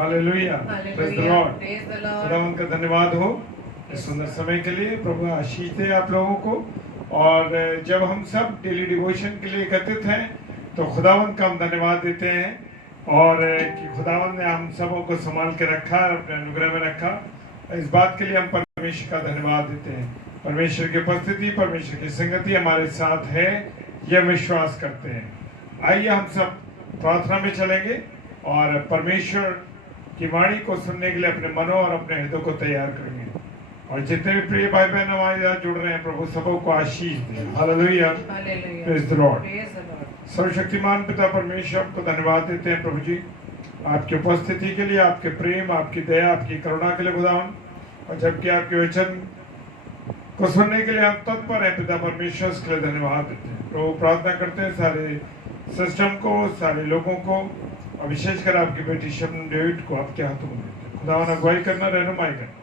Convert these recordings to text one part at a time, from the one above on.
Hallelujah, praise the Lord. खुदावंद का धन्यवाद हो इस सुंदर समय के लिए। प्रभु आशीष दे आप लोगों को। और जब हम सब डेली डिवोशन के लिए एकत्रित हैं तो खुदावंद का हम धन्यवाद देते हैं और कि खुदावंद ने हम सबों को संभाल के रखा, अपने अनुग्रह में रखा। इस बात के लिए हम परमेश्वर का धन्यवाद देते हैं। परमेश्वर की उपस्थिति, परमेश्वर की संगति हमारे साथ है, यह विश्वास करते हैं। आइए हम सब प्रार्थना में चलेंगे और परमेश्वर की वाणी को सुनने के लिए अपने मनों और अपने हृदय को तैयार करेंगे। और जितने भी प्रिय भाई बहन हमारे साथ जुड़ रहे हैं, प्रभु सबों को आशीष दे। Hallelujah, praise the Lord. सर्वशक्तिमान पिता परमेश्वर को धन्यवाद देते हैं प्रभु जी, आपकी उपस्थिति के लिए, आपके प्रेम, आपकी दया, आपकी करुणा के लिए खुदावन। और जबकि आपके वचन को सुनने के लिए हम तत्पर हैं पिता परमेश्वर, इसके लिए धन्यवाद देते हैं प्रभु। प्रार्थना करते हैं सारे सिस्टम को, सारे लोगों को, और विशेषकर आपकी बेटी शबनम डेविड को आपके हाथों में देते हैं खुदावन। अगुवाई करना, रहनुमाई करना,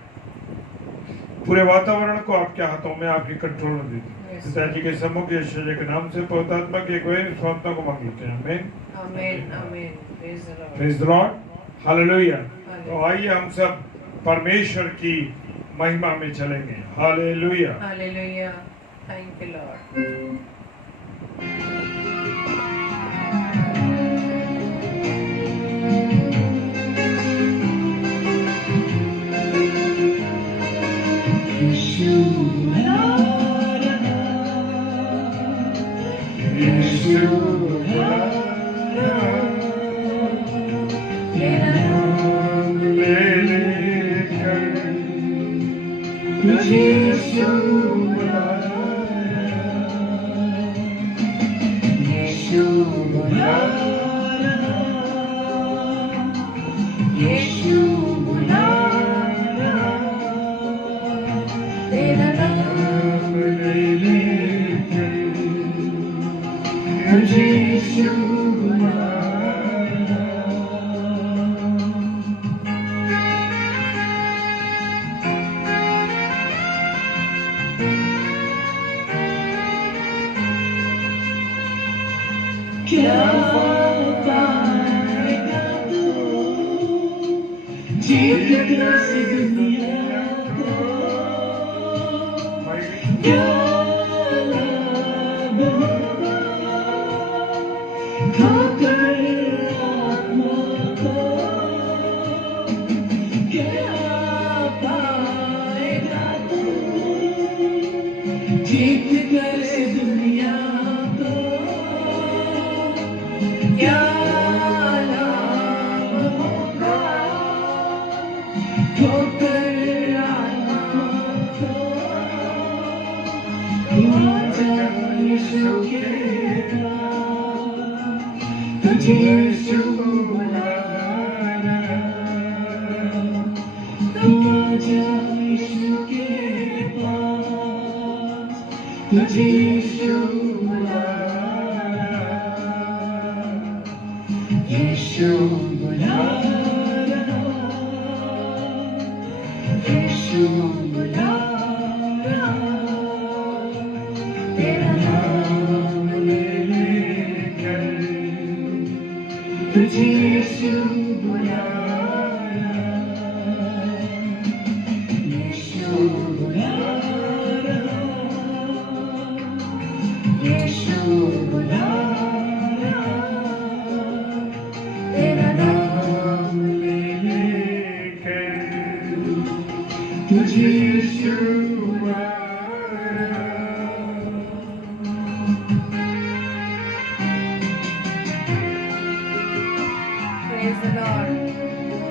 पूरे वातावरण को आपके हाथों में, आपके कंट्रोल में देते हैं। पिताजी के सम्मुख यीशु के नाम से पवित्र आत्मा की अगुवाई प्रार्थना को मांगते हैं। आमीन, आमीन, आमीन। Praise the Lord, hallelujah. तो आइए हम सब परमेश्वर की महिमा में चलेंगे। Hallelujah, hallelujah. Thank you Lord.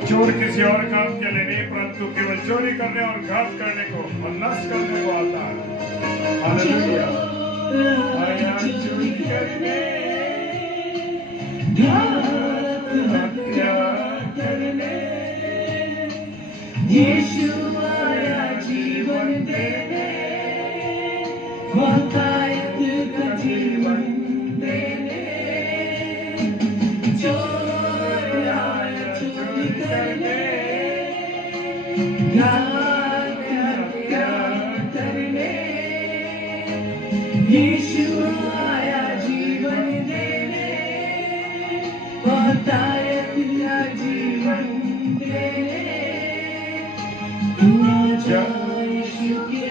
चोर किसी और काम के लिए नहीं, परंतु केवल चोरी करने और घात करने को और नष्ट करने को आता है। हालेलुया। आया चोरी करने, हत्या करने, यीशु आया जीवन देने, बहुतायत का जीवन देने। चोर आया चोरी करने, घात हत्या करने, यीशु आया जीवन देने, बहुतायत का जीवन देने। आजा यीशु के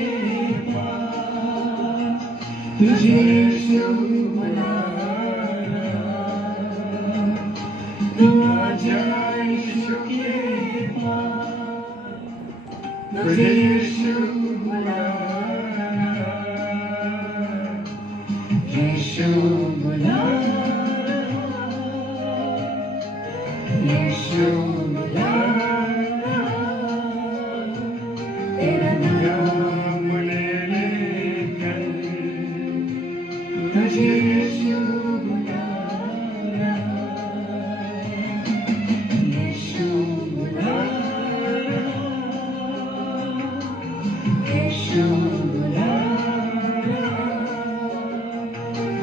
पास, तुझे यीशु बुला रहा। तू आजा यीशु के पास, तुझे यीशु बुला रहा। यीशु बुला रहा, यीशु बुला रहा। तेरा नाम ले लेकर तुझे यीशु बुला रहा। यीशु बुला रहा, यीशु बुला रहा।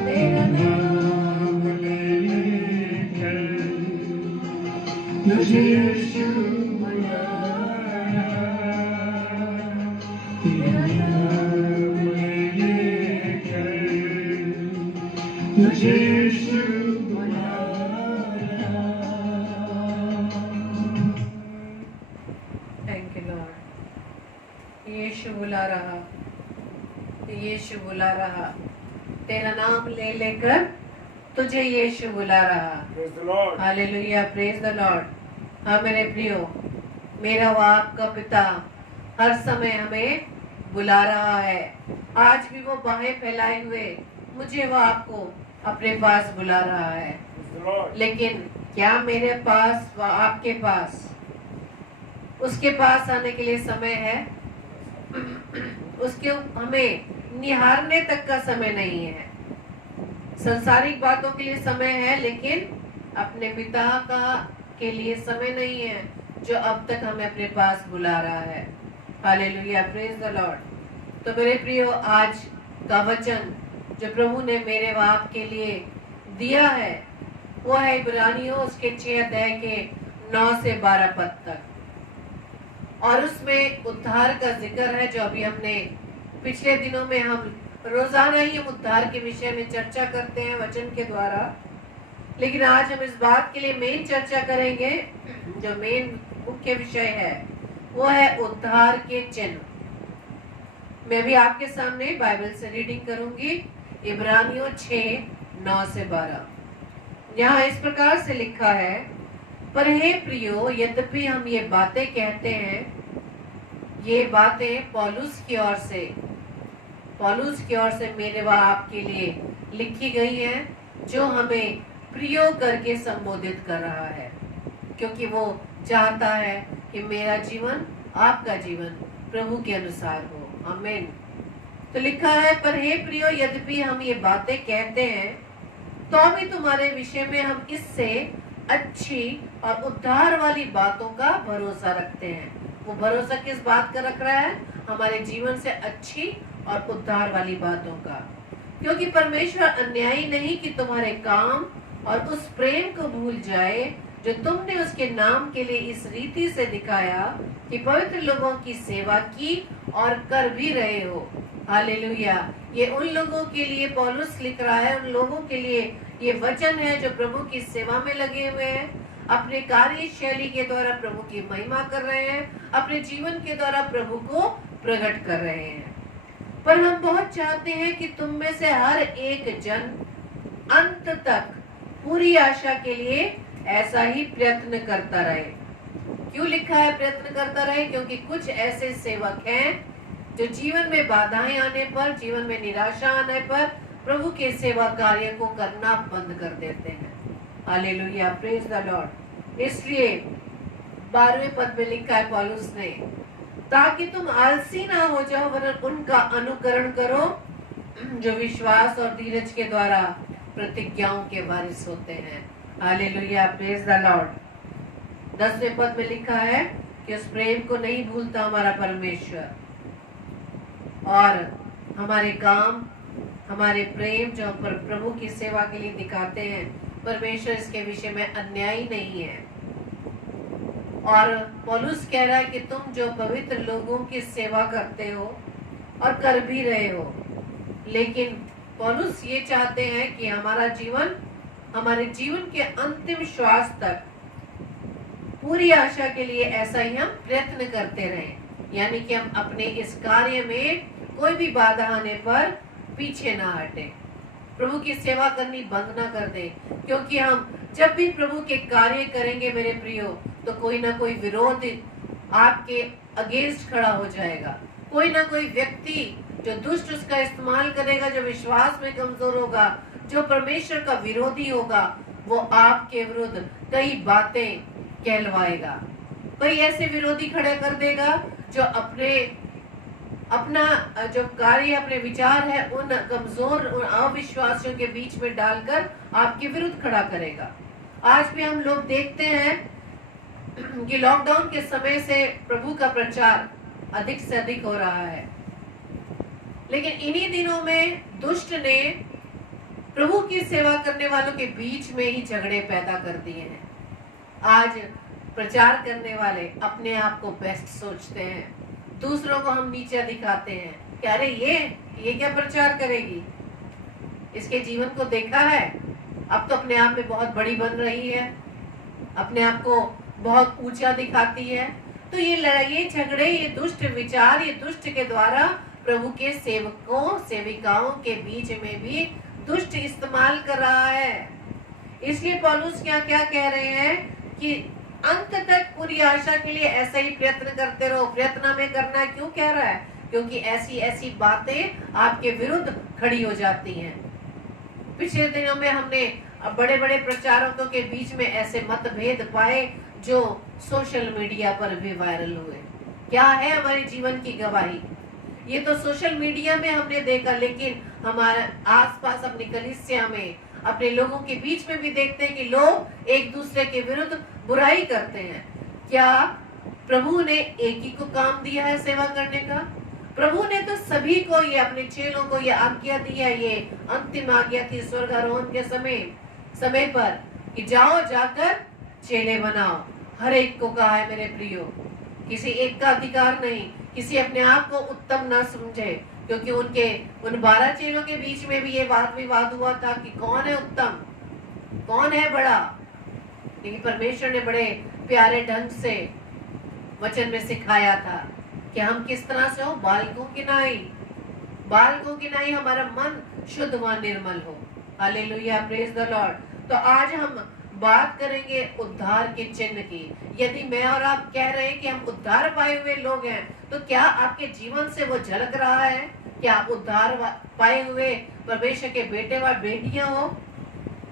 तेरा नाम ले लेकर तुझे यीशु बुला रहा। तेरा नाम ले लेकर तुझे यीशु बुला रहा। Thank you, Lord. यीशु बुला रहा, यीशु बुला रहा, तेरा नाम ले लेकर तुझे यीशु बुला रहा। Praise the Lord. Hallelujah, praise the Lord. हाँ मेरे प्रियो, मेरा वो आपका पिता हर समय हमें बुला रहा है। आज भी वो बाहें फैलाए हुए मुझे वो आपको अपने पास बुला रहा है। Praise the Lord. लेकिन क्या मेरे पास व आपके पास उसके पास आने के लिए समय है? उसके हमें निहारने तक का समय नहीं है। संसारिक बातों के लिए समय है, लेकिन अपने पिता का के लिए समय नहीं है, जो अब तक हमें अपने पास बुला रहा है। Hallelujah, praise the Lord. तो मेरे प्रियो, आज का वचन जो प्रभु ने मेरे व आपके लिए दिया है वो है इब्रानियों उसके 6 अध्याय के 9 से 12 पद तक। और उसमें उद्धार का जिक्र है, जो अभी हमने पिछले दिनों में हम रोजाना ही हम उद्धार के विषय में चर्चा करते हैं वचन के द्वारा। लेकिन आज हम इस बात के लिए मेन चर्चा करेंगे, जो मेन मुख्य विषय है वो है उद्धार के चिन्ह। मैं भी आपके सामने बाइबल से रीडिंग करूंगी, इब्रानियों 6:9 से 12। यहाँ इस प्रकार से लिखा है, पर हे प्रियो, यद्यपि हम ये बातें कहते हैं, ये बातें पौलुस की ओर से मेरे व आपके लिए लिखी गई हैं, जो हमें प्रियो करके संबोधित कर रहा है, क्योंकि वो चाहता है कि मेरा जीवन आपका जीवन प्रभु के अनुसार हो। आमीन। तो लिखा है, पर हे प्रियो, यद्यपि हम ये बातें कहते हैं, तो भी तुम्हारे विषय में हम इससे अच्छी और उद्धार वाली बातों का भरोसा रखते हैं। वो भरोसा किस बात का रख रहा है? हमारे जीवन से अच्छी और उद्धार वाली बातों का। क्योंकि परमेश्वर अन्यायी नहीं कि तुम्हारे काम और उस प्रेम को भूल जाए जो तुमने उसके नाम के लिए इस रीति से दिखाया कि पवित्र लोगों की सेवा की और कर भी रहे हो। हालेलुया। ये उन लोगों के लिए पौलुस लिख रहा है, उन लोगों के लिए ये वचन है जो प्रभु की सेवा में लगे हुए हैं, अपने कार्यशैली के द्वारा प्रभु की महिमा कर रहे हैं, अपने जीवन के द्वारा प्रभु को प्रकट कर रहे हैं। पर हम बहुत चाहते हैं कि तुम में से हर एक जन अंत तक पूरी आशा के लिए ऐसा ही प्रयत्न करता रहे। क्यों लिखा है प्रयत्न करता रहे? क्योंकि कुछ ऐसे सेवक हैं जो जीवन में बाधाएं आने पर, जीवन में निराशा आने पर प्रभु के सेवा कार्य को करना बंद कर देते हैं। Hallelujah, praise the Lord. इसलिए 12वें पद में लिखा है पौलुस ने, ताकि तुम आलसी ना हो जाओ, वरन उनका अनुकरण करो जो विश्वास और धीरज के द्वारा प्रतिज्ञाओं के वारिस होते हैं। Hallelujah, praise the Lord. 10वें पद में लिखा है कि उस प्रेम को नहीं भूलता हमारा परमेश्वर, और हमारे काम, हमारे प्रेम जो हम प्रभु की सेवा के लिए दिखाते हैं, परमेश्वर इसके विषय में अन्यायी नहीं है। और पौलुस कह रहा है कि तुम जो पवित्र लोगों की सेवा करते हो और कर भी रहे हो, लेकिन पौलुस ये चाहते हैं कि हमारा जीवन, हमारे जीवन के अंतिम श्वास तक पूरी आशा के लिए ऐसा ही हम प्रयत्न करते रहें। यानी कि हम अपने इस कार्य में कोई भी बाधा आने पर पीछे ना हटे, प्रभु की सेवा करनी बंद ना कर दे, क्योंकि हम जब भी प्रभु के कार्य करेंगे मेरे प्रियो, तो कोई ना कोई विरोध आपके अगेंस्ट खड़ा हो जाएगा। कोई ना कोई व्यक्ति जो दुष्ट उसका इस्तेमाल करेगा, जो विश्वास में कमजोर होगा, जो परमेश्वर का विरोधी होगा, वो आपके विरुद्ध कई बातें कहलवाएगा। कोई ऐसे विरोधी खड़े कर देगा जो अपना जो कार्य, अपने विचार है, उन कमजोर और अविश्वासियों के बीच में डालकर आपके विरुद्ध खड़ा करेगा। आज भी हम लोग देखते हैं कि लॉकडाउन के समय से प्रभु का प्रचार अधिक से अधिक हो रहा है, लेकिन इन्हीं दिनों में दुष्ट ने प्रभु की सेवा करने वालों के बीच में ही झगड़े पैदा कर दिए हैं। आज प्रचार करने वाले अपने आप को बेस्ट सोचते हैं, दूसरों को हम नीचा दिखाते हैं कि अरे ये क्या प्रचार करेगी, इसके जीवन को देखा है, अब तो अपने आप में बहुत बड़ी बन रही है, अपने आप को बहुत ऊंचा दिखाती है। तो ये लड़ाई झगड़े, ये दुष्ट विचार, ये दुष्ट के द्वारा प्रभु के सेवकों सेविकाओं के बीच में भी दुष्ट इस्तेमाल कर रहा है। इसलिए पौलुस क्या क्या कह रहे हैं कि अंत तक पूरी आशा के लिए ऐसा ही प्रयत्न करते रहो। प्रयत्न में करना क्यों कह रहा है? क्योंकि ऐसी ऐसी बातें आपके विरुद्ध खड़ी हो जाती हैं। पिछले दिनों में हमने बड़े बड़े प्रचारकों के बीच में ऐसे मतभेद पाए जो सोशल मीडिया पर भी वायरल हुए। क्या है हमारे जीवन की गवाही? ये तो सोशल मीडिया में हमने देखा, लेकिन हमारे आसपास अपनी कलीसिया में, अपने लोगों के बीच में भी देखते हैं कि लोग एक दूसरे के विरुद्ध बुराई करते हैं। क्या प्रभु ने एक ही को काम दिया है सेवा करने का? प्रभु ने तो सभी को, ये अपने चेलों को ये आज्ञा दी है, ये अंतिम आज्ञा थी स्वर्गारोहण के समय पर कि जाओ, जाकर चेले बनाओ। हर एक को कहा है मेरे प्रियो, किसी एक का अधिकार नहीं, किसी अपने आप को उत्तम ना समझे, क्योंकि उन 12 चेलों के बीच में भी ये वाद विवाद हुआ था कि कौन है उत्तम, कौन है बड़ा। लेकिन परमेश्वर ने बड़े प्यारे ढंग से वचन में सिखाया था कि हम किस तरह से हो, बालकों की नाई हमारा मन शुद्ध व निर्मल हो। Hallelujah, praise the Lord. तो आज हम बात करेंगे उद्धार के चिन्ह की। यदि मैं और आप कह रहे हैं कि हम उद्धार पाए हुए लोग हैं, तो क्या आपके जीवन से वो झलक रहा है कि आप उद्धार पाए हुए परमेश्वर के बेटे व बेटियां हो?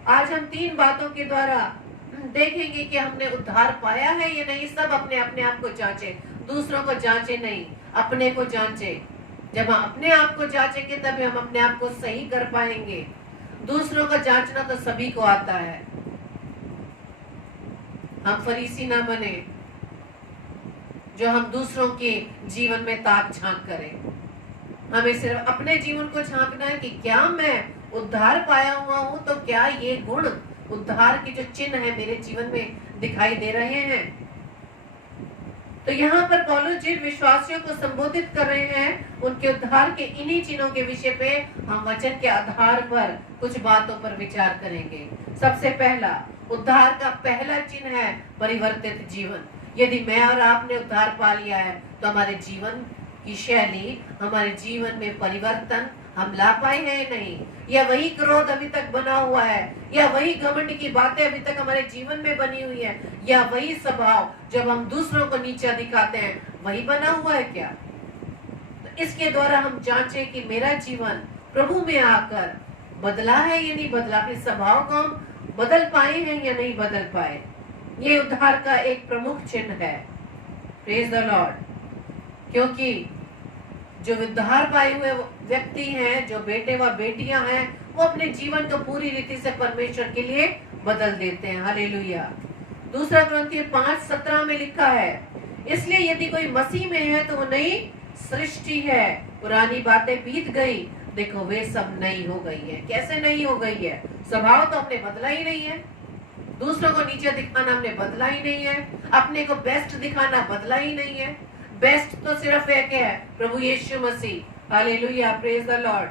आज हम 3 बातों के द्वारा देखेंगे कि हमने उद्धार पाया है या नहीं। सब अपने आप को जांचे, दूसरों को जांचे नहीं, अपने को जांचे। जब हम अपने आप को जांचेंगे तभी हम अपने आप को सही कर पाएंगे। दूसरों को जांचना तो सभी को आता है। हम फरीसी ना बने जो हम दूसरों के जीवन में ताक झांक करें। हमें सिर्फ अपने जीवन को झांकना है कि क्या मैं उद्धार पाया हुआ हूं, तो क्या ये गुण, उद्धार के जो चिन्ह है मेरे जीवन में दिखाई दे रहे हैं। तो यहाँ पर पौलुस जिन विश्वासियों को संबोधित कर रहे हैं, उनके उद्धार के इन्हीं चिन्हों के विषय पे हम वचन के आधार पर कुछ बातों पर विचार करेंगे। सबसे पहला, उद्धार का पहला चिन्ह है परिवर्तित जीवन। यदि मैं और आपने उद्धार पा लिया है, तो हमारे जीवन की शैली, हमारे जीवन में परिवर्तन हम ला पाए हैं या नहीं, या वही क्रोध अभी तक बना हुआ है, या वही घमंड की बातें अभी तक हमारे जीवन में बनी हुई है, या वही स्वभाव जब हम दूसरों को नीचा दिखाते हैं वही बना हुआ है क्या? तो इसके द्वारा हम जांचें कि मेरा जीवन प्रभु में आकर बदला है या नहीं बदला, अपने स्वभाव को हम बदल पाए हैं या नहीं बदल पाए। ये उद्धार का एक प्रमुख चिन्ह है। Praise the Lord. क्योंकि जो उद्धार पाए हुए व्यक्ति हैं, जो बेटे व बेटियां हैं, वो अपने जीवन को पूरी रीति से परमेश्वर के लिए बदल देते हैं। हालेलुया। दूसरा कुरिन्थियों 5:17 में लिखा है, इसलिए यदि कोई मसीह में है तो वो नई सृष्टि है, पुरानी बातें बीत गई, देखो वे सब नई हो गई है। कैसे नई हो गई है? स्वभाव तो हमने बदला ही नहीं है, दूसरों को नीचे दिखाना हमने बदला ही नहीं है, अपने को बेस्ट दिखाना बदला ही नहीं है। बेस्ट तो सिर्फ एक है, प्रभु यीशु मसीह। Hallelujah, praise the Lord.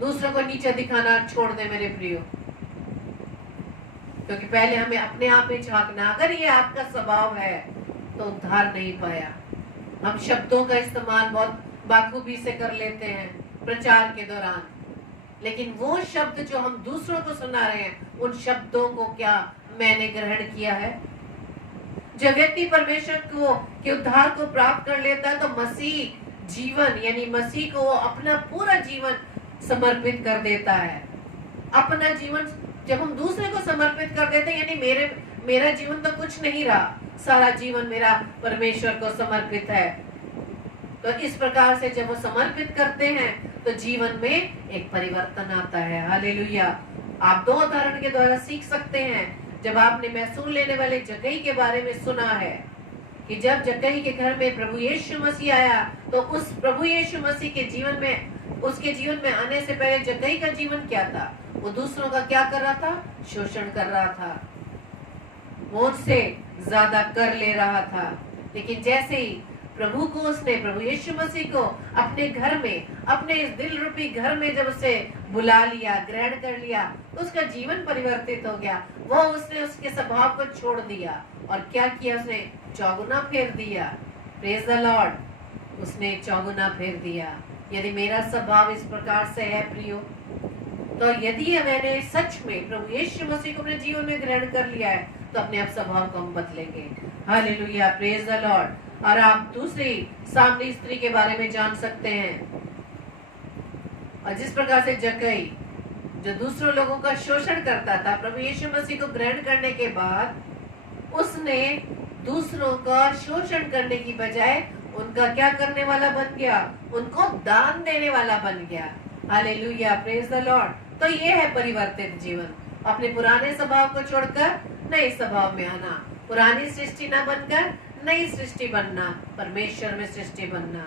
दूसरों को नीचे दिखाना छोड़ दे मेरे प्रियो, क्योंकि पहले हमें अपने आप में झांकना। अगर ये आपका स्वभाव है तो उद्धार नहीं पाया। हम शब्दों का इस्तेमाल बहुत बाखूबी से कर लेते हैं प्रचार के दौरान, लेकिन वो शब्द जो हम दूसरों को सुना रहे हैं, उन शब्दों को क्या मैंने ग्रहण किया है? जब व्यक्ति परमेश्वर को के उद्धार को प्राप्त कर लेता है तो मसीह जीवन यानी मसीह को वो अपना पूरा जीवन समर्पित कर देता है। अपना जीवन जब हम दूसरे को समर्पित कर देते हैं, यानी मेरा जीवन तो कुछ नहीं रहा, सारा जीवन मेरा परमेश्वर को समर्पित है। तो इस प्रकार से जब वो समर्पित करते हैं तो जीवन में एक परिवर्तन आता है। हालेलुया। आप दो उदाहरण के द्वारा सीख सकते हैं। जब आपने महसूल लेने वाले जक्कई के बारे में सुना है कि जब जक्कई के घर में प्रभु यीशु मसीह आया, तो उस प्रभु यीशु मसीह के जीवन में, उसके जीवन में आने से पहले जक्कई का जीवन क्या था? वो दूसरों का क्या कर रहा था? शोषण कर रहा था, मुझसे ज्यादा कर ले रहा था। लेकिन जैसे ही प्रभु को उसने, प्रभु यीशु मसीह को अपने घर में, अपने इस दिल रूपी घर में जब उसे बुला लिया, ग्रहण कर लिया, उसका जीवन परिवर्तित हो गया। वो उसने उसके स्वभाव को छोड़ दिया और क्या किया? उसने चौगुना फेर दिया। Praise the Lord. उसने चौगुना फेर दिया। यदि मेरा स्वभाव इस प्रकार से है प्रियो, तो यदि मैंने सच में प्रभु यीशु मसीह को अपने जीवन में ग्रहण कर लिया है, तो अपने आप स्वभाव को हम बदलेंगे। हालेलुया। Praise the Lord. और आप दूसरी सामरी स्त्री के बारे में जान सकते हैं। और जिस प्रकार से जक्कई जो दूसरों लोगों का शोषण करता था, प्रभु यीशु मसीह को ग्रहण करने के बाद उसने दूसरों का शोषण करने की बजाय उनका क्या करने वाला बन गया? उनको दान देने वाला बन गया। हालेलुया। Praise the Lord. तो ये है परिवर्तित जीवन। अपने पुराने स्वभाव को छोड़कर नए स्वभाव में आना, पुरानी सृष्टि न बनकर नई सृष्टि बनना, परमेश्वर में सृष्टि बनना।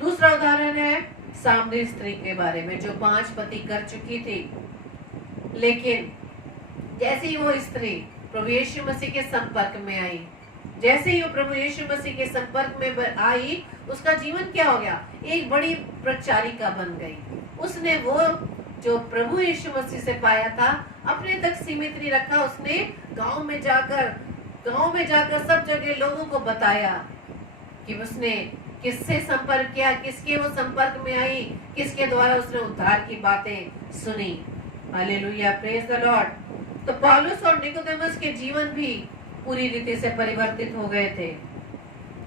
दूसरा उदाहरण है सामरी स्त्री के बारे में, जो 5 पति कर चुकी थी, लेकिन जैसे ही वो स्त्री प्रभु यीशु मसीह के संपर्क में आई, जैसे ही वो प्रभु यीशु मसीह के संपर्क में आई, उसका जीवन क्या हो गया? एक बड़ी प्रचारिका बन गई। उसने वो जो प्रभु यीशु मसीह से पाया था अपने तक सीमित नहीं रखा। उसने गांव में जाकर सब जगह लोगों को बताया कि उसने किससे संपर्क किया, किसके वो संपर्क में आई, किसके द्वारा उसने उद्धार की बातें सुनी। हालेलुया। Praise the Lord. तो पौलुस और निकोदेमुस के जीवन भी पूरी रीति से परिवर्तित हो गए थे।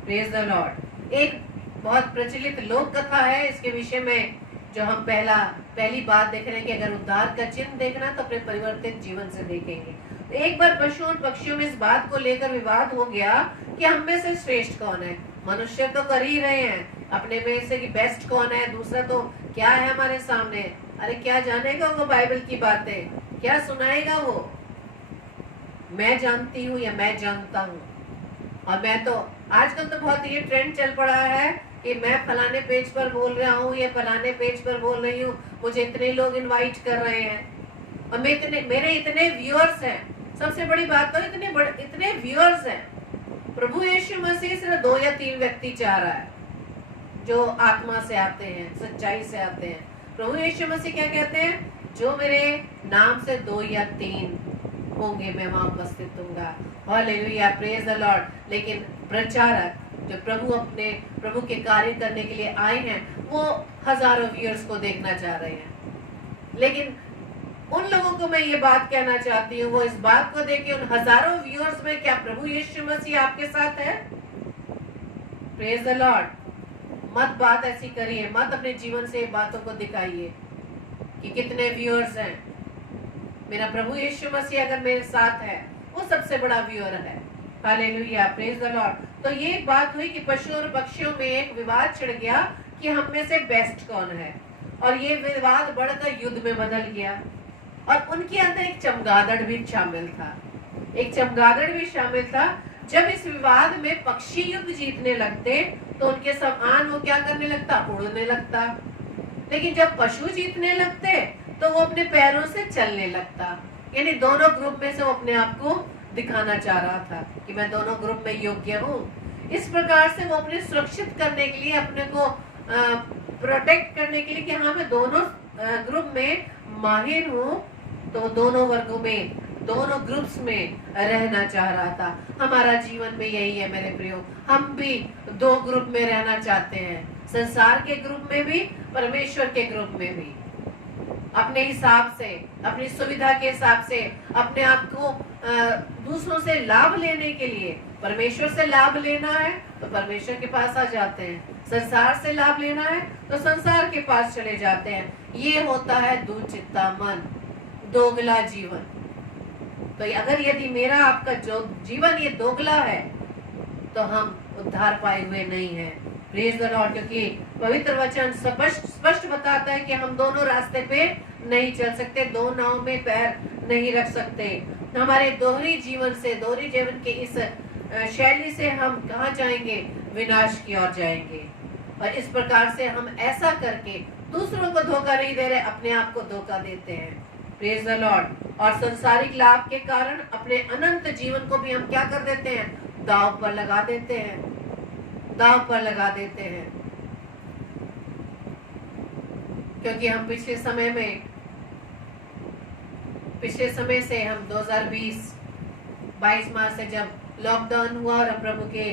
Praise the Lord. एक बहुत प्रचलित लोक कथा है इसके विषय में, जो हम पहली बात देख रहे हैं कि अगर उद्धार का चिन्ह देखना तो अपने परिवर्तित जीवन से देखेंगे। तो एक बार पशुओं और पक्षियों में इस बात को लेकर विवाद हो गया कि हम में से श्रेष्ठ कौन है। मनुष्य तो कर ही रहे हैं अपने में से कि बेस्ट कौन है, दूसरा तो क्या है हमारे सामने। अरे क्या जानेगा वो बाइबल की बातें, क्या सुनाएगा वो? मैं जानती हूँ या मैं जानता हूँ। और मैं तो आजकल तो बहुत ये ट्रेंड चल पड़ा है कि मैं फलाने पेज पर बोल रहा हूँ या फलाने पेज पर बोल रही हूँ, मुझे इतने लोग इनवाइट कर रहे हैं और मेरे इतने व्यूअर्स हैं। सबसे बड़ी बात तो इतने व्यूअर्स हैं। प्रभु यीशु मसीह सिर्फ 2 या 3 व्यक्ति चाह रहा है जो आत्मा से आते हैं, सच्चाई से आते हैं। प्रभु यीशु मसीह क्या कहते हैं? जो मेरे नाम से 2 या 3 होंगे मैं वहां उपस्थित होऊंगा। हालेलुया। Praise the Lord. लेकिन प्रचारक जो प्रभु के कार्य करने के लिए आए हैं, वो हजारों व्यूअर्स को देखना चाह रहे हैं। लेकिन उन लोगों को मैं ये बात कहना चाहती हूँ, वो इस बात को देख के उन हजारों व्यूअर्स में क्या प्रभु यीशु मसीह आपके साथ है? Praise the Lord. मत बात ऐसी करिए, मत अपने जीवन से बातों को दिखाइए कि कितने व्यूअर्स हैं। मेरा प्रभु यीशु मसीह अगर मेरे साथ है, वो सबसे बड़ा व्यूअर है। हालेलुया। Praise the Lord. तो ये बात हुई कि पशु और पक्षियों में एक विवाद छिड़ गया कि हम में से बेस्ट कौन है, और ये विवाद बढ़कर युद्ध में बदल गया। और उनके अंदर एक चमगादड़ भी शामिल था। जब इस विवाद में पक्षी युद्ध जीतने लगते तो उनके समान वो क्या करने लगता? उड़ने लगता। लेकिन जब पशु जीतने लगते तो वो अपने पैरों से चलने लगता। यानी दोनों ग्रुप में से वो अपने आप को दिखाना चाह रहा था कि मैं दोनों ग्रुप में योग्य हूँ। इस प्रकार से वो अपने सुरक्षित करने के लिए, अपने को प्रोटेक्ट करने के लिए कि हाँ मैं दोनों ग्रुप में माहिर हूँ, तो दोनों वर्गों में दोनों ग्रुप्स में रहना चाह रहा था। हमारा जीवन में यही है मेरे प्रियो, हम भी दो ग्रुप में रहना चाहते हैं, संसार के ग्रुप में भी, परमेश्वर के ग्रुप में भी। अपने हिसाब से, अपनी सुविधा के हिसाब से, अपने आप को दूसरों से लाभ लेने के लिए, परमेश्वर से लाभ लेना है तो परमेश्वर के पास आ जाते हैं, संसार से लाभ लेना है तो संसार के पास चले जाते हैं। ये होता है दुचित्ता मन, दोगला जीवन। तो अगर यदि मेरा आपका जो जीवन ये दोगला है तो हम उद्धार पाए हुए नहीं हैं। Praise the Lord. क्योंकि पवित्र वचन स्पष्ट बताता है कि हम दोनों रास्ते पे नहीं चल सकते, दो नाव में पैर नहीं रख सकते। हमारे दोहरी जीवन से, दोहरी जीवन के इस शैली से हम कहाँ जाएंगे? विनाश की ओर जाएंगे। और इस प्रकार से हम ऐसा करके दूसरों को धोखा नहीं दे रहे, अपने आप को धोखा देते हैं। Praise the Lord. और संसारिक लाभ के कारण अपने अनंत जीवन को भी हम क्या कर देते हैं? दांव पर लगा देते हैं, दांव पर लगा देते हैं। क्योंकि हम पिछले समय से हम 2022 मार्च से जब लॉकडाउन हुआ और हम प्रभु के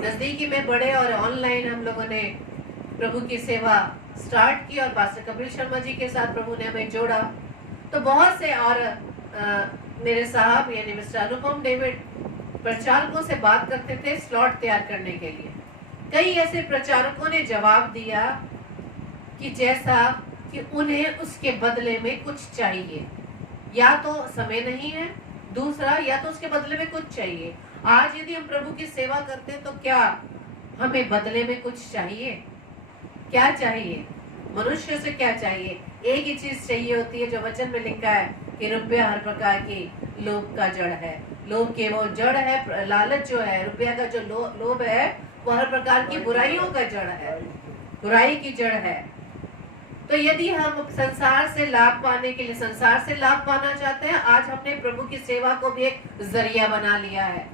नजदीकी में बढ़े और ऑनलाइन हम लोगों ने प्रभु की सेवा स्टार्ट की और पास्टर कपिल शर्मा जी के साथ प्रभु ने हमें जोड़ा, तो बहुत से और मेरे साहब यानी मिस्टर अनुपम डेविड प्रचारकों से बात करते थे स्लॉट तैयार करने के लिए। कई ऐसे प्रचारकों ने जवाब दिया कि जैसा कि उन्हें उसके बदले में कुछ चाहिए, या तो समय नहीं है, दूसरा या तो उसके बदले में कुछ चाहिए। आज यदि हम प्रभु की सेवा करते हैं तो क्या हमें बदले में कुछ चाहिए? क्या चाहिए? मनुष्य से क्या चाहिए? एक ही चीज चाहिए होती है जो वचन में लिखा है कि रुपया हर प्रकार की लोभ का जड़ है। लोभ के वो जड़ है, लालच जो है, रुपया का जो लोभ है वो हर प्रकार की बुराइयों का जड़ है, बुराई की जड़ है। तो यदि हम संसार से लाभ पाने के लिए, संसार से लाभ पाना चाहते हैं, आज हमने प्रभु की सेवा को भी एक जरिया बना लिया है।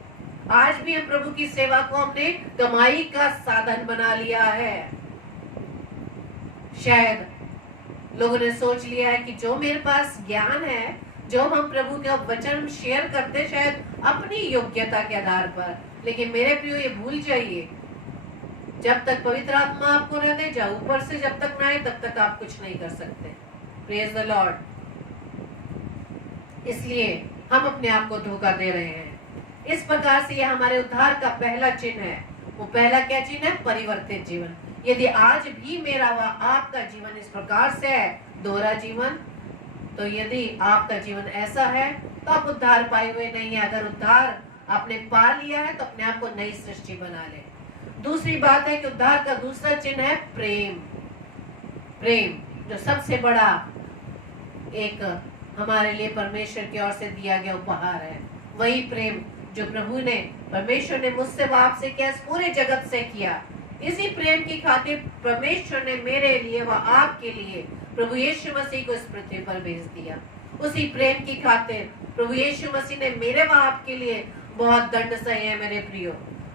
आज भी हम प्रभु की सेवा को हमने कमाई का साधन बना लिया है। शायद लोगों ने सोच लिया है कि जो मेरे पास ज्ञान है, जो हम प्रभु का वचन शेयर करते हैं, शायद अपनी योग्यता के आधार पर। लेकिन मेरे प्रियो, ये भूल जाइए, जब तक पवित्र आत्मा आपको न दे, जाओ ऊपर से जब तक ना आए तब तक आप कुछ नहीं कर सकते। Praise the Lord. इसलिए हम अपने आप को धोखा दे रहे हैं। इस प्रकार से ये हमारे उद्धार का पहला चिन्ह है। वो पहला क्या चिन्ह है? परिवर्तित जीवन। यदि आज भी मेरा व आपका जीवन इस प्रकार से है, दोहरा जीवन, तो यदि आपका जीवन ऐसा है तो आप उद्धार पाए हुए नहीं है। अगर उद्धार आपने पा लिया है तो अपने आप को नई सृष्टि बना ले। दूसरी बात है कि उद्धार का दूसरा चिन्ह है प्रेम। प्रेम जो सबसे बड़ा एक हमारे लिए परमेश्वर की ओर से दिया गया उपहार है। वही प्रेम जो प्रभु ने, परमेश्वर ने मुझसे व आपसे किया, इस पूरे जगत से किया। इसी प्रेम की खातिर परमेश्वर ने मेरे लिए व आपके लिए प्रभु यीशु मसीह को इस पृथ्वी पर भेज दिया। उसी प्रेम की खातिर प्रभु यीशु मसीह ने मेरे व आपके लिए बहुत दंड सहे है मेरे प्रियो,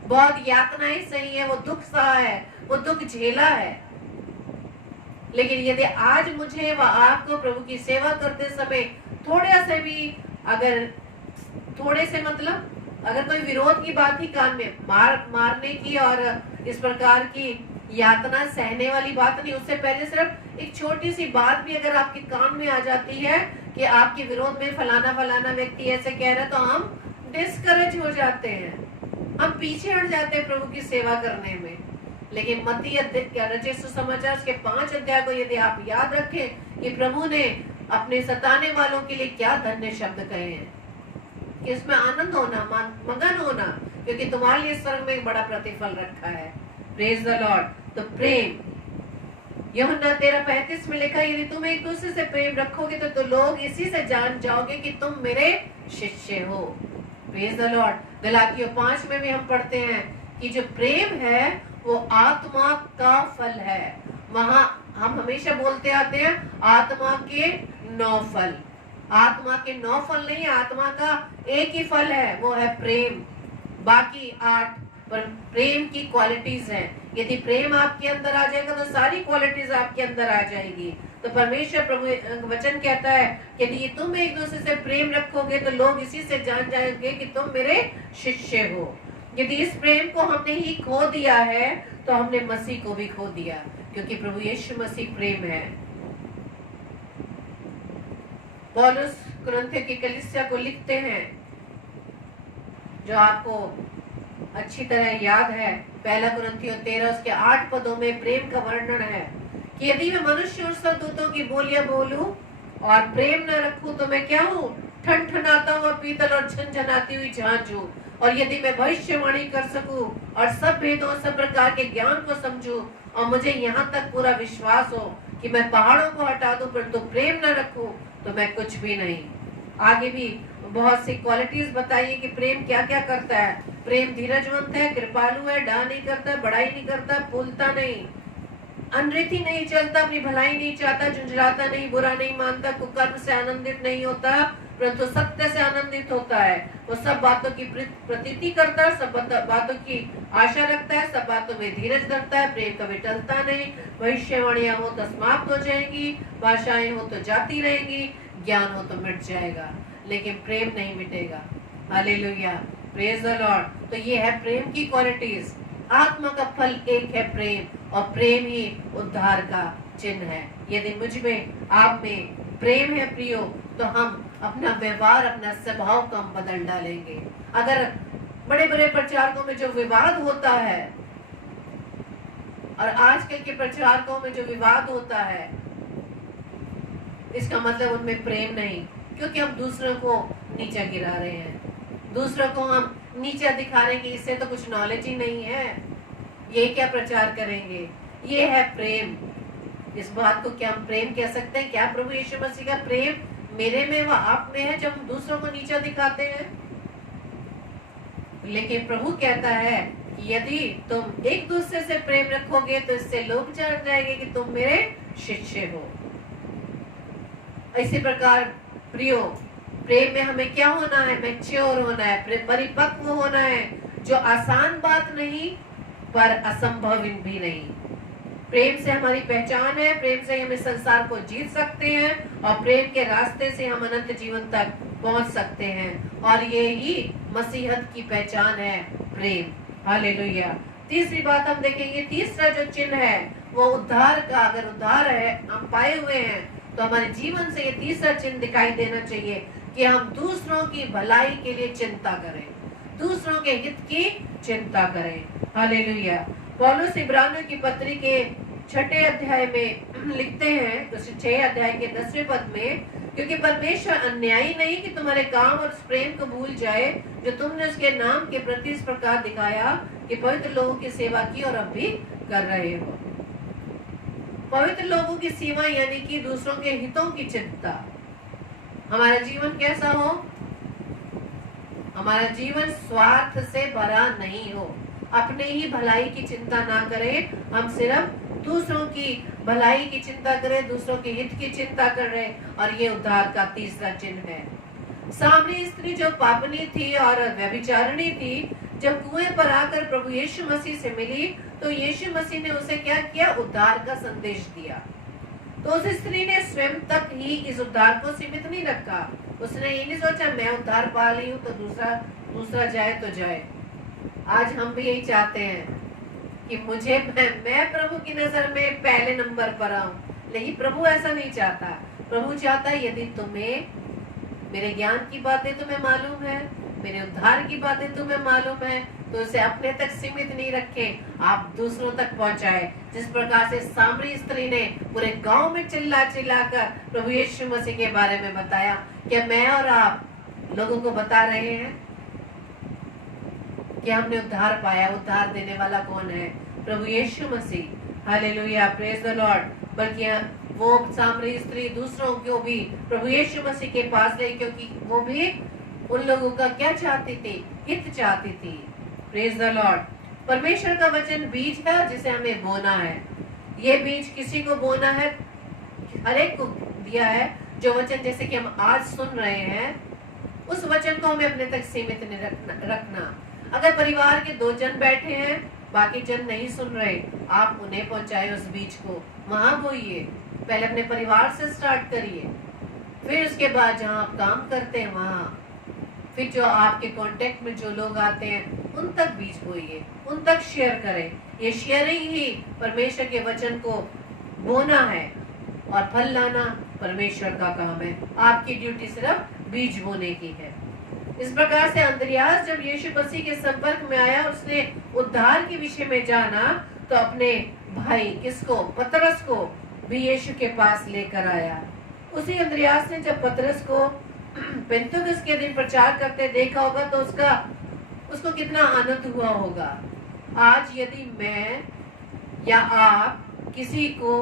बहुत यातनाएं सही है, वो दुख सहा है, वो दुख झेला है। लेकिन यदि आज मुझे व आपको प्रभु की सेवा करते समय थोड़ा से भी, अगर थोड़े से मतलब अगर कोई विरोध की बात ही कान में, मारने की और इस प्रकार की यातना सहने वाली बात नहीं, उससे पहले सिर्फ एक छोटी सी बात भी अगर आपके कान में आ जाती है कि आपके विरोध में फलाना व्यक्ति ऐसे कह रहा है, तो हम डिस्करेज हो जाते हैं, हम पीछे हट जाते हैं प्रभु की सेवा करने में। लेकिन मत्ती रचित सुसमाचार के 5 अध्याय को यदि आप याद रखें कि प्रभु ने अपने सताने वालों के लिए क्या धन्य शब्द कहे हैं कि इसमें आनंद होना, मगन होना, क्योंकि तुम्हारे लिए स्वर्ग में एक बड़ा प्रतिफल रखा है। Praise the Lord. तो प्रेम, यूहन्ना 13:35 में लिखा, यदि तुम एक दूसरे से प्रेम रखोगे तो लोग इसी से जान जाओगे कि तुम मेरे शिष्य हो। Praise the Lord. गलातियों 5 में भी हम पढ़ते हैं कि जो प्रेम है वो आत्मा का फल है। वहां हम हमेशा बोलते आते हैं आत्मा के 9 फल। आत्मा के 9 फल नहीं, आत्मा का एक ही फल है, वो है प्रेम। बाकी 8 पर प्रेम की क्वालिटीज हैं। यदि प्रेम आपके अंदर आ जाएगा तो सारी क्वालिटीज आपके अंदर आ जाएगी। तो परमेश्वर प्रभु वचन कहता है कि यदि तुम एक दूसरे से प्रेम रखोगे तो लोग इसी से जान जाएंगे कि तुम मेरे शिष्य हो। यदि इस प्रेम को हमने ही खो दिया है तो हमने मसीह को भी खो दिया, क्योंकि प्रभु यीशु मसीह प्रेम है। पौलुस कुरिन्थियों की कलीसिया को लिखते हैं, जो आपको अच्छी तरह याद है, पहला कुरिन्थियों 13 उसके 8 पदों में प्रेम का वर्णन है कि यदि मैं मनुष्य और स्वर्गदूतों की बोलियां बोलूं और प्रेम न रखूं तो मैं क्या हूँ? ठनठनाता हुआ पीतल और झनझनाती हुई झांझ हूँ। और यदि मैं भविष्यवाणी कर सकूं और सब भेदों सब प्रकार के ज्ञान को समझूं और मुझे यहाँ तक पूरा विश्वास हो कि मैं पहाड़ों को हटा दूं परंतु प्रेम न रखूं तो मैं कुछ भी नहीं। आगे भी बहुत सी क्वालिटीज बताइए कि प्रेम क्या क्या करता है। प्रेम धीरजवंत है, कृपालु है, डा नहीं करता, बड़ाई नहीं करता, भूलता नहीं, अनरीति नहीं चलता, अपनी भलाई नहीं चाहता, झुंझलाता नहीं, बुरा नहीं मानता, कुकर्म से आनंदित नहीं होता परंतु सत्य से आनंदित होता है। वो सब बातों की प्रतीति करता है, सब बातों की आशा रखता है, सब बातों में धीरज रखता है। प्रेम कभी टलता नहीं। भविष्यवाणियां हो तो समाप्त हो जाएंगी, भाषाएं हो तो जाती रहेंगी, ज्ञान हो तो मिट जाएगा, लेकिन प्रेम नहीं मिटेगा। Hallelujah, praise the Lord. तो ये है प्रेम की क्वालिटीज। आत्मा का फल एक है प्रेम, और प्रेम ही उद्धार का चिन्ह है। यदि मुझ में आप में प्रेम है प्रियो, तो हम अपना व्यवहार, अपना स्वभाव को हम बदल डालेंगे। अगर बड़े बड़े प्रचारकों में जो विवाद होता है और आजकल के प्रचारकों में जो विवाद होता है, इसका मतलब उनमें प्रेम नहीं, क्योंकि हम दूसरों को नीचा गिरा रहे हैं, दूसरों को हम नीचा दिखा रहे हैं कि इससे तो कुछ नॉलेज ही नहीं है, ये क्या प्रचार करेंगे। ये है प्रेम। इस बात को क्या हम प्रेम कह सकते हैं? क्या प्रभु यीशु मसीह का प्रेम मेरे में व आप में है जब हम दूसरों को नीचा दिखाते हैं? लेकिन प्रभु कहता है कि यदि तुम एक दूसरे से प्रेम रखोगे तो इससे लोग जान जाएंगे कि तुम मेरे शिष्य हो। इसी प्रकार प्रियो, प्रेम में हमें क्या होना है? मैच्योर होना है, परिपक्व होना है, जो आसान बात नहीं पर असंभव भी नहीं। प्रेम से हमारी पहचान है, प्रेम से हम इस संसार को जीत सकते हैं और प्रेम के रास्ते से हम अनंत जीवन तक पहुंच सकते हैं, और ये ही मसीहत की पहचान है, प्रेम। हालेलुया। तीसरी बात हम देखेंगे, तीसरा जो चिन्ह है वो उद्धार का। अगर उद्धार है हम पाए हुए हैं तो हमारे जीवन से ये तीसरा चिन्ह दिखाई देना चाहिए कि हम दूसरों की भलाई के लिए चिंता करें, दूसरों के हित की चिंता करें। हालेलुया। पौलुस इब्रानियों की पत्री के 6 अध्याय में लिखते हैं, तो 6 अध्याय के 10वें पद में, क्योंकि परमेश्वर अन्यायी नहीं कि तुम्हारे काम और उस प्रेम को भूल जाए जो तुमने उसके नाम के प्रति इस प्रकार दिखाया कि पवित्र लोगों की सेवा की और अब भी कर रहे हो। पवित्र लोगों की सेवा यानी कि दूसरों के हितों की चिंता। हमारा जीवन कैसा हो? हमारा जीवन स्वार्थ से भरा नहीं हो, अपने ही भलाई की चिंता ना करें, हम सिर्फ दूसरों की भलाई की चिंता करें, दूसरों के हित की चिंता कर रहे, और ये उद्धार का तीसरा चिन्ह है। सामरी स्त्री जो पापनी थी और व्यभिचारिणी थी, जब कुएं पर आकर प्रभु यीशु मसीह से मिली तो यीशु मसीह ने उसे क्या किया? उद्धार का संदेश दिया। तो उस स्त्री ने स्वयं तक ही इस उद्धार को सीमित नहीं रखा। उसने ये नहीं सोचा मैं उद्धार पा ली हूँ तो दूसरा जाए तो जाए। आज हम भी यही चाहते हैं कि मैं प्रभु की नजर में पहले नंबर पर आऊं, लेकिन प्रभु ऐसा नहीं चाहता। प्रभु चाहता है यदि तुम्हें मेरे ज्ञान की बातें तुम्हें मालूम है, मेरे उद्धार की बातें तुम्हें मालूम है, तो उसे अपने तक सीमित नहीं रखे, आप दूसरों तक पहुंचाए। जिस प्रकार से सामरी स्त्री ने पूरे गांव में चिल्ला कर प्रभु यीशु मसीह के बारे में बताया, क्या मैं और आप लोगों को बता रहे हैं कि हमने उद्धार पाया? उद्धार देने वाला कौन है? प्रभु यीशु मसीह। Hallelujah, praise the Lord. बल्कि वो सामरी स्त्री दूसरों को भी प्रभु यीशु मसीह के पास गई, क्योंकि वो भी उन लोगों का क्या चाहती थी? हित चाहती थी। Praise the Lord. परमेश्वर का वचन बीज है जिसे हमें बोना है। ये बीज किसी को बोना है? हर एक को दिया है। जो वचन जैसे कि हम आज सुन रहे हैं, उस वचन को हमें अपने तक सीमित नहीं रखना। अगर परिवार के 2 जन बैठे हैं, बाकी जन नहीं सुन रहे, आप उन्हें पहुंचाए उस बीज को, वहां बोइए। पहले अपने परिवार से स्टार्ट करिए, फिर उसके बाद जहाँ आप काम करते हैं वहाँ, फिर जो आपके कांटेक्ट में जो लोग आते हैं उन तक बीज बोइए, उन तक शेयर करें। ये शेयरिंग ही परमेश्वर के वचन को बोना है और फल लाना परमेश्वर का काम है। आपकी ड्यूटी सिर्फ बीज बोने की है। इस प्रकार से अंद्रियास जब यीशु मसीह के संपर्क में आया, उसने उद्धार के विषय में जाना, तो अपने भाई किसको, पतरस को भी यीशु के पास लेकर आया। उसी अंद्रियास ने जब पतरस को पेंतुकस के दिन प्रचार करते देखा होगा तो उसको कितना आनंद हुआ होगा। आज यदि मैं या आप किसी को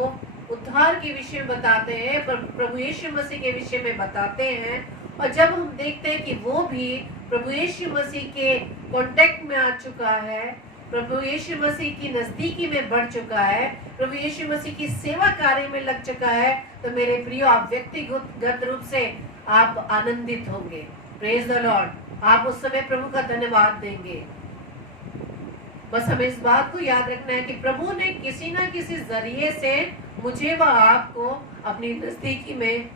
उद्धार के विषय में बताते हैं, प्रभु यीशु मसीह के विषय में बताते हैं, और जब हम देखते हैं कि वो भी प्रभु यीशु मसीह के कांटेक्ट में आ चुका है, प्रभु यीशु मसीह की नजदीकी में बढ़ चुका है, प्रभु यीशु मसीह की सेवा कार्य में लग चुका है, तो मेरे प्रियो आप व्यक्तिगत रूप से आप आनंदित होंगे। Praise the Lord. आप उस समय प्रभु का धन्यवाद देंगे। बस हमें इस बात को याद रखना है कि प्रभु ने किसी ना किसी जरिए से मुझे व आपको अपनी नजदीकी में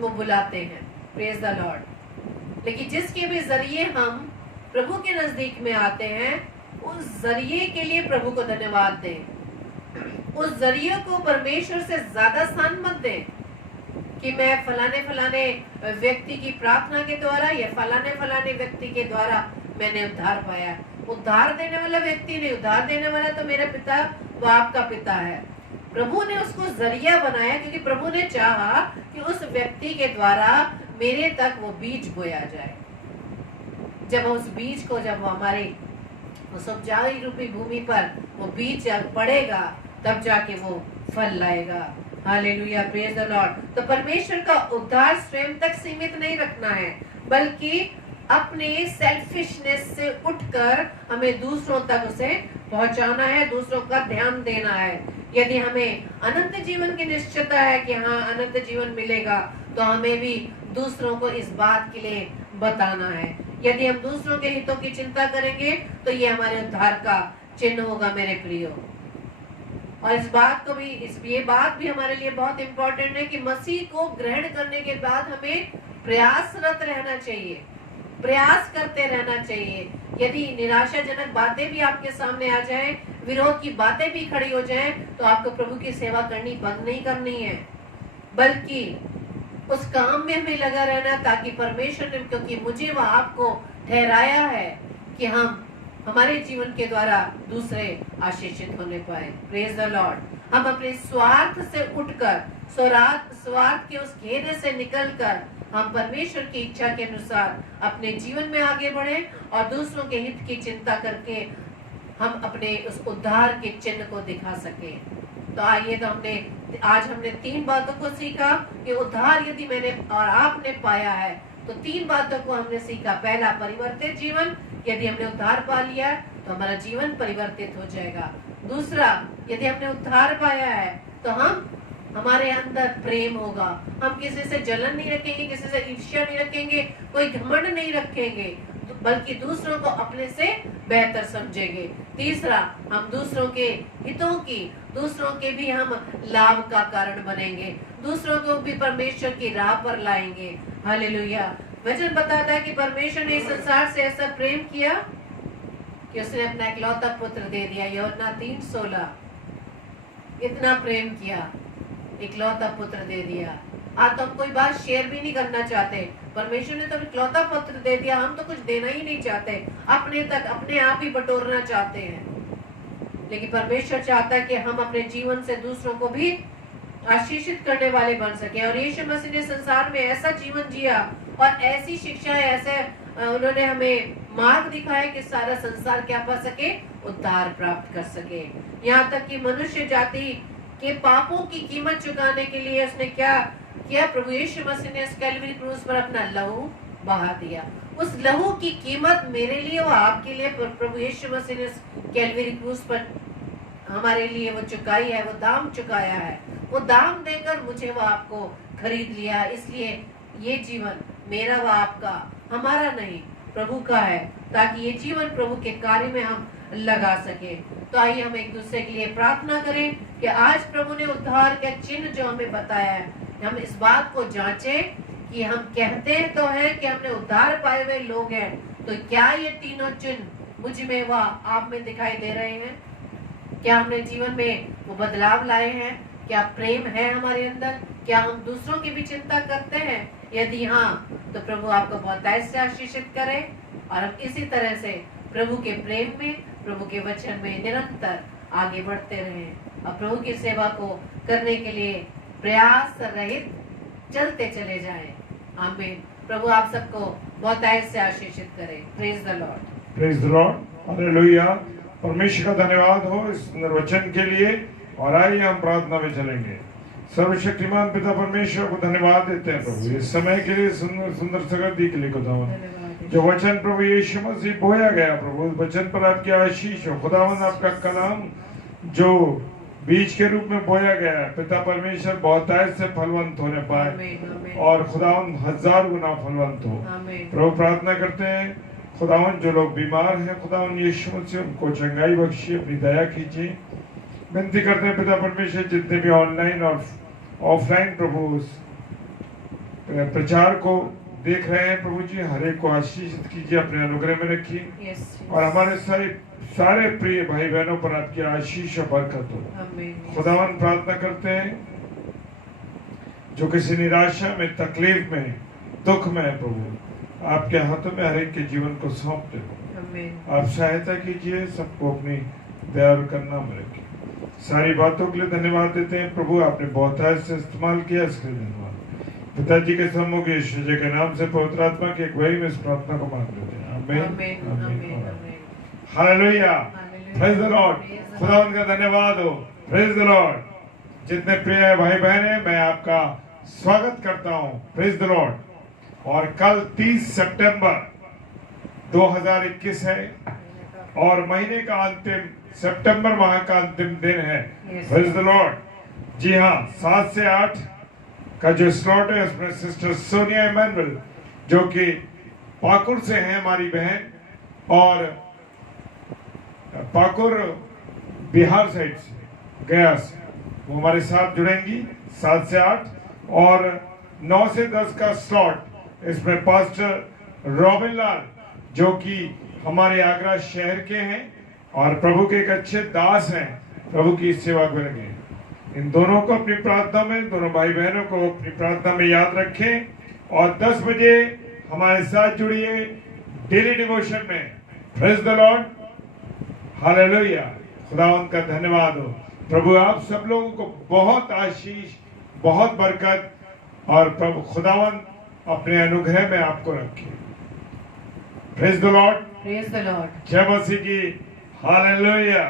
वो बुलाते हैं। Praise the Lord. लेकिन जिसके भी जरिए हम प्रभु के नजदीक में आते हैं, उस जरिए के लिए प्रभु को धन्यवाद दें। उस जरिए को परमेश्वर से ज्यादा स्थान मत दें कि मैं फलाने व्यक्ति की प्रार्थना के द्वारा या फलाने व्यक्ति के द्वारा मैंने उद्धार पाया। उद्धार देने वाला व्यक्ति नहीं, उद्धार देने वाला तो मेरा पिता व आपका पिता है। प्रभु ने उसको जरिया बनाया क्योंकि प्रभु ने चाहा कि उस व्यक्ति के द्वारा मेरे तक वो बीज बोया जाए। जब उस बीज को जब वो हमारे उस उपजाऊ रूपी भूमि पर वो बीज पड़ेगा, तब जाके वो फल लाएगा। Hallelujah, praise the Lord. तो परमेश्वर का उद्धार स्वयं तक सीमित नहीं रखना है, बल्कि अपने सेल्फिशनेस से उठकर हमें दूसरों तक उसे पहुंचाना है, दूसरों का ध्यान देना है। यदि हमें अनंत जीवन की निश्चयता है कि हाँ अनंत जीवन मिलेगा, तो हमें भी दूसरों को इस बात के लिए बताना है। यदि हम दूसरों के हितों की चिंता करेंगे तो ये हमारे उद्धार का चिन्ह होगा मेरे प्रियो। और इस बात भी हमारे लिए बहुत इंपॉर्टेंट है कि मसीह को ग्रहण करने के बाद हमें प्रयासरत रहना चाहिए, प्रयास करते रहना चाहिए। यदि निराशाजनक बातें भी आपके सामने आ जाएं, विरोध की बातें भी खड़ी हो जाएं, तो आपको प्रभु की सेवा करनी बंद नहीं करनी है, बल्कि उस काम में हमें लगा रहना, ताकि परमेश्वर ने, क्योंकि मुझे व आपको ठहराया है कि हम हमारे जीवन के द्वारा दूसरे आशीषित होने पाए। Praise the Lord. हम अपने स्वार्थ से उठकर, स्वार्थ के उस घेरे से निकलकर हम परमेश्वर की इच्छा के अनुसार अपने जीवन में आगे बढ़े और दूसरों के हित की चिंता करके हम अपने उस उद्धार के चिन्ह को दिखा सके। तो आइए, तो आज हमने 3 बातों को सीखा कि उद्धार यदि मैंने और आपने पाया है तो 3 बातों को हमने सीखा। पहला, परिवर्तित जीवन। यदि हमने उद्धार पा लिया तो हमारा जीवन परिवर्तित हो जाएगा। दूसरा, यदि हमने उद्धार पाया है तो हमारे अंदर प्रेम होगा, हम किसी से जलन नहीं रखेंगे, किसी से ईर्ष्या नहीं रखेंगे, कोई घमंड नहीं रखेंगे, बल्कि दूसरों को अपने से बेहतर समझेंगे। तीसरा, हम दूसरों के हितों की, दूसरों के भी हम लाभ का कारण बनेंगे, दूसरों को भी परमेश्वर की राह पर लाएंगे। हालेलुया। वचन बताता है कि परमेश्वर ने इस संसार से ऐसा प्रेम किया कि उसने अपना इकलौता पुत्र दे दिया। यूहन्ना 3:16। इतना प्रेम किया, इकलौता पुत्र दे दिया। आज तो हम कोई बात शेयर भी नहीं करना चाहते, परमेश्वर ने तो इकलौता पुत्र दे दिया, हम तो कुछ देना ही नहीं चाहते, अपने तक अपने आप ही बटोरना चाहते हैं। लेकिन परमेश्वर चाहता है कि हम अपने जीवन से दूसरों को भी आशीषित करने वाले बन सके। और यीशु मसीह ने संसार में ऐसा जीवन जिया और ऐसी शिक्षाएं, ऐसे उन्होंने हमें मार्ग दिखाया कि सारा संसार क्या पा सके, उद्धार प्राप्त कर सके। यहाँ तक कि मनुष्य जाति के पापों की कीमत चुकाने के लिए उसने क्या किया, प्रभु यीशु मसीह ने कैलवरी क्रूस पर अपना लहू बहा दिया। उस लहू की कीमत मेरे लिए और आपके लिए प्रभु यीशु मसीह ने कैलवरी क्रूस पर हमारे लिए वो चुकाई है, वो दाम चुकाया है। वो दाम देकर मुझे वो आपको खरीद लिया। इसलिए ये जीवन मेरा व आपका, हमारा नहीं, प्रभु का है। ताकि ये जीवन प्रभु के कार्य में हम लगा सके। तो आइए हम एक दूसरे के लिए प्रार्थना करें कि आज प्रभु ने उद्धार का चिन्ह जो हमें बताया है, हम इस बात को जांचें कि हम कहते तो हैं कि हमने उद्धार पाए हुए लोग हैं, तो क्या ये तीनों चिन्ह मुझ में व आप में दिखाई दे रहे हैं? क्या हमने जीवन में वो बदलाव लाए हैं? क्या प्रेम है हमारे अंदर? क्या हम दूसरों की भी चिंता करते हैं? यदि हाँ, तो प्रभु आपको बहुतायत से आशीषित करे और हम इसी तरह से प्रभु के प्रेम में, प्रभु के वचन में निरंतर आगे बढ़ते रहें और प्रभु की सेवा को करने के लिए प्रयास रहित चलते चले जाएं। आमीन। प्रभु आप सबको बहुतायत से आशीषित करे। Praise the Lord. Praise the Lord. Hallelujah. परमेश्वर का धन्यवाद हो इस वचन के लिए। और आइए हम प्रार्थना में चलेंगे। सर्वशक्तिमान पिता परमेश्वर को धन्यवाद देते हैं प्रभु इस समय के लिए, सुंदर सुंदर संगति के लिए। खुदावन जो वचन प्रभु यीशु मसीह बोया गया प्रभु, उस वचन पर आपकी आशीष हो। खुदावन आपका कलाम जो बीज के रूप में बोया गया है, पिता परमेश्वर बहुतायत से फलवंत होने पाए और खुदावन 1000 गुना फलवंत हो। प्रभु प्रार्थना करते हैं खुदावन जो लोग बीमार हैं, खुदावन यीशु मसीह उनको चंगाई बख्शिए, अपनी दया कीजिए। विनती करते हैं पिता परमेश्वर जितने भी ऑनलाइन और ऑफलाइन प्रभु उस प्रचार को देख रहे हैं प्रभु जी, हर एक को आशीषित कीजिए, अपने अनुग्रह में रखिए और हमारे सारे प्रिय भाई बहनों पर आपकी आशीष और बरकत हो। खुदावन प्रार्थना करते हैं जो किसी निराशा में, तकलीफ में, दुख में है प्रभु, आपके हाथों में हर एक के जीवन को सौंपते हो। आप सहायता कीजिए, सबको अपनी दया और करुणा में रखिए। सारी बातों के लिए धन्यवाद देते हैं प्रभु, आपने बहुतायत से इस्तेमाल किया, इसके लिए धन्यवाद। पिताजी के सम्मुख यीशु जी के नाम से पवित्र आत्मा की अगुवाई में इस प्रार्थना को मांग लेते हैं। आमीन। हालेलुया। Praise the Lord. खुदा उनका धन्यवाद हो। Praise the Lord. जितने प्रिय भाई बहन हैं, मैं आपका स्वागत करता हूँ। Praise the Lord. और कल 30 सितंबर 2021 है और महीने का अंतिम, सितंबर माह का अंतिम दिन है। Praise the Lord. जी हाँ, 7 से 8 का जो स्लॉट है उसमें सिस्टर सोनिया इमानुएल जो कि पाकुर से हैं, हमारी बहन, और पाकुर बिहार साइड से, गया से, वो हमारे साथ जुड़ेंगी 7 से 8। और 9 से 10 का स्लॉट इसमें पास्टर रॉबिन लाल जो कि हमारे आगरा शहर के हैं और प्रभु के एक अच्छे दास हैं, प्रभु की सेवा करेंगे। इन दोनों को अपनी प्रार्थना में, दोनों भाई बहनों को अपनी प्रार्थना में याद रखें और 10 बजे हमारे साथ जुड़िए डेली डिवोशन में। Praise the Lord. हालेलुया। खुदावंत का धन्यवाद हो। प्रभु आप सब लोगों को बहुत आशीष, बहुत बरकत और प्रभु खुदावंत अपने अनुग्रह में आपको रखे। Praise the Lord. Praise the Lord. जय मसीह की। हालेलुया।